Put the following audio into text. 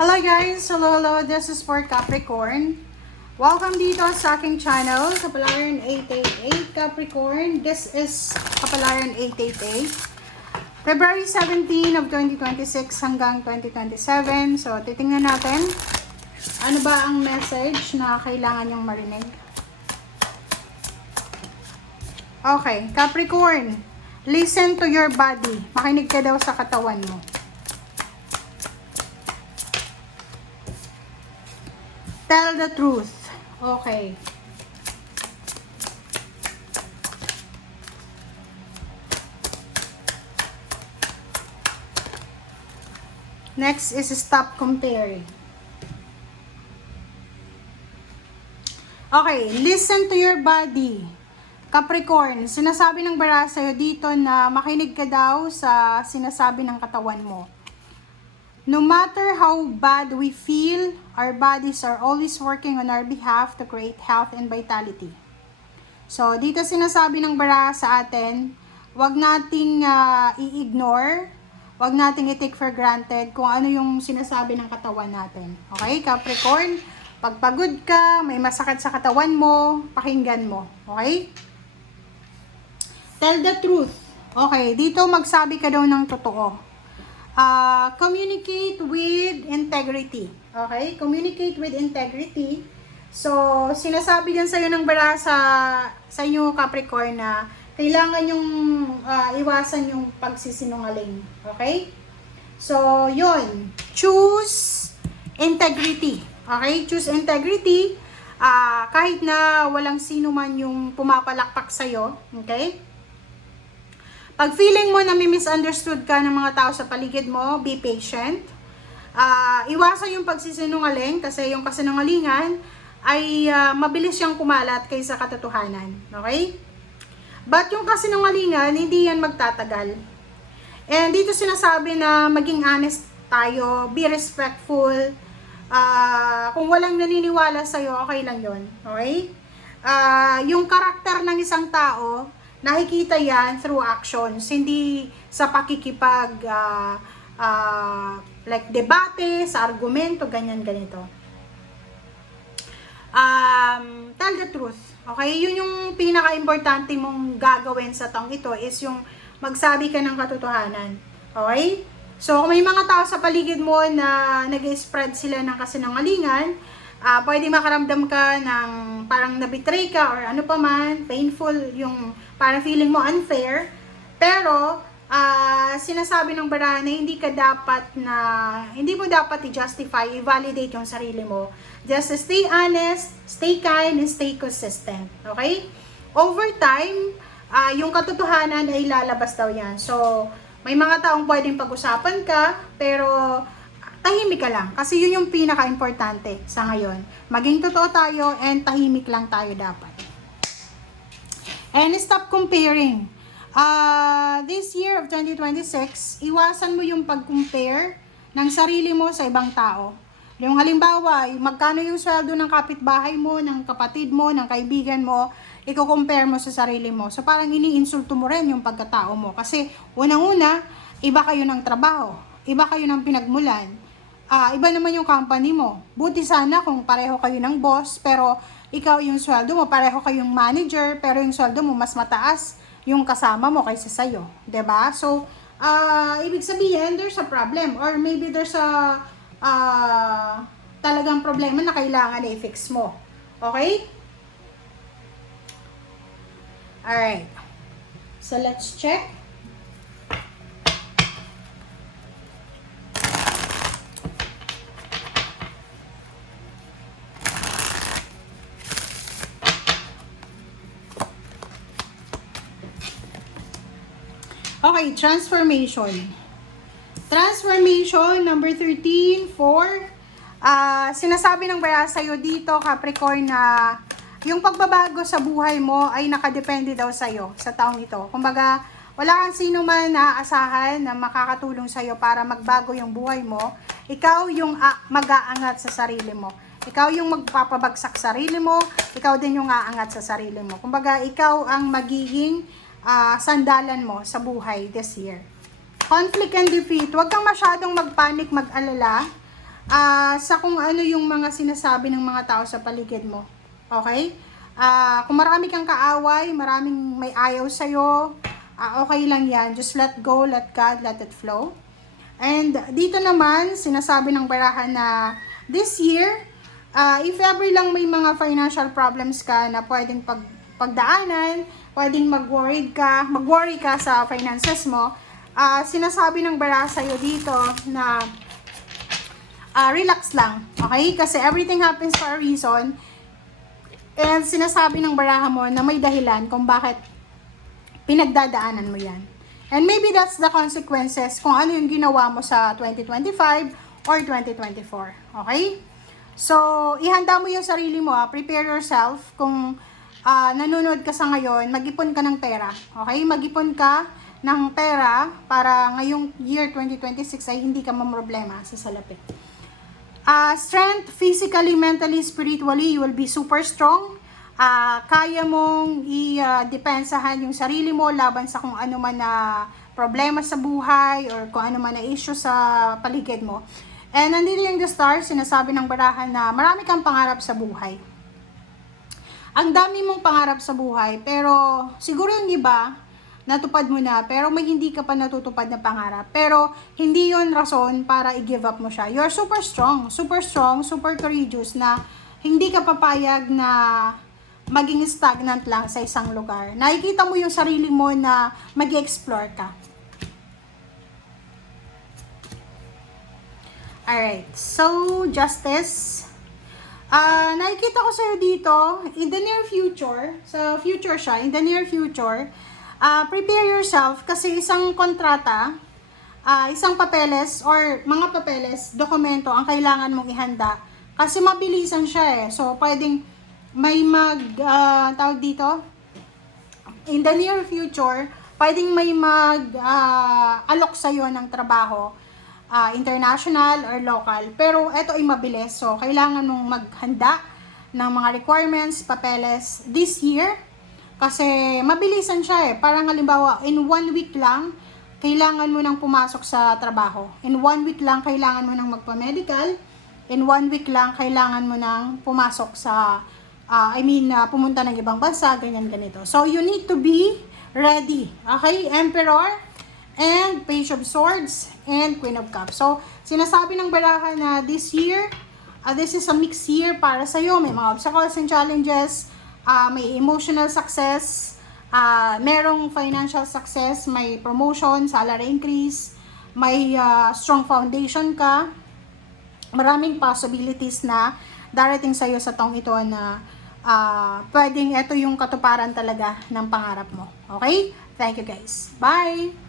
Hello guys! Hello! This is for Capricorn. Welcome dito sa aking channel, Kapalaran 888 Capricorn. This is Kapalaran 888. February 17 of 2026 hanggang 2027. So, titingnan natin ano ba ang message na kailangan yung marinig. Okay, Capricorn. Listen to your body. Makinig ka daw sa katawan mo. Tell the truth. Okay. Next is stop comparing. Okay, listen to your body. Capricorn, sinasabi ng bara sa'yo dito na makinig ka daw sa sinasabi ng katawan mo. No matter how bad we feel, our bodies are always working on our behalf to create health and vitality. So, dito sinasabi ng bara sa atin, wag nating i-ignore, wag nating i-take for granted kung ano yung sinasabi ng katawan natin. Okay, Capricorn? Pag pagod ka, may masakit sa katawan mo, pakinggan mo. Okay? Tell the truth. Okay, dito magsabi ka daw ng totoo. Communicate with integrity. Okay? Communicate with integrity. So, sinasabi yan sa'yo ng bara sa inyo, Capricorn, na kailangan yung iwasan yung pagsisinungaling. Okay? So, yun. Choose integrity. Okay? Choose integrity. Kahit na walang sino man yung pumapalakpak sa'yo. Okay? Pag feeling mo na may misunderstood ka ng mga tao sa paligid mo, be patient. Iwasan yung pagsisinungaling kasi yung kasinungalingan ay mabilis siyang kumalat kaysa katotohanan. Okay? But yung kasinungalingan, hindi yan magtatagal. And dito sinasabi na maging honest tayo, be respectful. Kung walang naniniwala sa'yo, okay lang yon. Okay? Yung karakter ng isang tao, nakikita yan through actions, hindi sa pakikipag like debate, sa argumento, ganyan-ganito. Tell the truth. Okay? Yun yung pinaka-importante mong gagawin sa taong ito is yung magsabi ka ng katotohanan. Okay? So, kung may mga tao sa paligid mo na nag-spread sila ng kasinungalingan, pwede makaramdam ka ng parang nabitray ka or ano pa man, painful, yung parang feeling mo unfair. Pero, sinasabi ng bara na hindi mo dapat i-justify, i-validate yung sarili mo. Just stay honest, stay kind, and stay consistent. Okay? Over time, yung katotohanan ay lalabas daw yan. So, may mga taong pwedeng pag-usapan ka, pero tahimik ka lang. Kasi yun yung pinaka-importante sa ngayon. Maging totoo tayo and tahimik lang tayo dapat. And stop comparing. This year of 2026, iwasan mo yung pag-compare ng sarili mo sa ibang tao. Yung halimbawa, magkano yung sweldo ng kapitbahay mo, ng kapatid mo, ng kaibigan mo, i-compare mo sa sarili mo. So parang iniinsulto mo rin yung pagkatao mo. Kasi unang-una, iba kayo ng trabaho, iba kayo ng pinagmulan. Iba naman yung company mo. Buti sana kung pareho kayo ng boss, pero ikaw yung sweldo mo, pareho kayong manager, pero yung sweldo mo mas mataas yung kasama mo kaysa sa'yo. 'Di ba? So, ibig sabihin, there's a problem. Or maybe there's a talagang problema na kailangan i-fix mo. Okay? Alright. So, let's check. Okay, transformation. Transformation, number 13, 4. Sinasabi ng bara sa'yo dito, Capricorn, na yung pagbabago sa buhay mo ay nakadepende daw sa'yo, sa taong ito. Kumbaga, wala kang sino man naaasahan na makakatulong sa'yo para magbago yung buhay mo. Ikaw yung mag-aangat sa sarili mo. Ikaw yung magpapabagsak sa sarili mo. Ikaw din yung aangat sa sarili mo. Kumbaga, ikaw ang magiging sandalan mo sa buhay this year. Conflict and defeat. Huwag kang masyadong magpanik, mag-alala. sa kung ano yung mga sinasabi ng mga tao sa paligid mo. Okay? Kung marami kang kaaway, maraming may ayaw sa'yo, okay lang yan. Just let go, let God, let it flow. And dito naman, sinasabi ng barahan na this year, if ever lang may mga financial problems ka na pwedeng pagdaanan, pwedeng mag-worry ka sa finances mo, sinasabi ng baraha sa'yo dito na relax lang, okay? Kasi everything happens for a reason. And sinasabi ng baraha mo na may dahilan kung bakit pinagdadaanan mo yan. And maybe that's the consequences kung ano yung ginawa mo sa 2025 or 2024. Okay? So, ihanda mo yung sarili mo. Prepare yourself. Kung nanonood ka sa ngayon, mag-ipon ka ng pera. Okay? Mag-ipon ka ng pera para ngayong year 2026 ay hindi ka mamroblema sa salapi. Strength, physically, mentally, spiritually, you will be super strong. Kaya mong i-depensahan yung sarili mo laban sa kung ano man na problema sa buhay or kung ano man na issue sa paligid mo. And nandito yung the stars, sinasabi ng barahan na marami kang pangarap sa buhay. Ang dami mong pangarap sa buhay, pero siguro yung iba, natupad mo na, pero may hindi ka pa natutupad na pangarap. Pero hindi yun rason para i-give up mo siya. You're super strong, super courageous na hindi ka papayag na maging stagnant lang sa isang lugar. Nakikita mo yung sarili mo na mag-explore ka. Alright, so justice. Nakikita ko sa'yo dito, in the near future, sa future siya, in the near future, prepare yourself kasi isang kontrata, isang papeles or mga papeles, dokumento ang kailangan mong ihanda. Kasi mabilisan siya eh. So, pwedeng may tawag dito, in the near future, pwedeng may alok sa'yo ng trabaho, international or local. Pero ito ay mabilis. So, kailangan mong maghanda ng mga requirements, papeles this year. Kasi mabilisan siya eh. Parang halimbawa, in 1 week lang, kailangan mo nang pumasok sa trabaho. In 1 week lang, kailangan mo nang magpa-medical. In 1 week lang, kailangan mo nang pumasok sa pumunta ng ibang bansa, ganyan-ganito. So, you need to be ready. Okay? Emperor and Page of Swords and Queen of Cups. So, sinasabi ng baraha na this year, this is a mixed year para sa'yo. May mga obstacles and challenges, may emotional success, merong financial success, may promotion, salary increase, may strong foundation ka, maraming possibilities na darating sa'yo sa taong ito na pwedeng ito yung katuparan talaga ng pangarap mo. Okay? Thank you guys. Bye!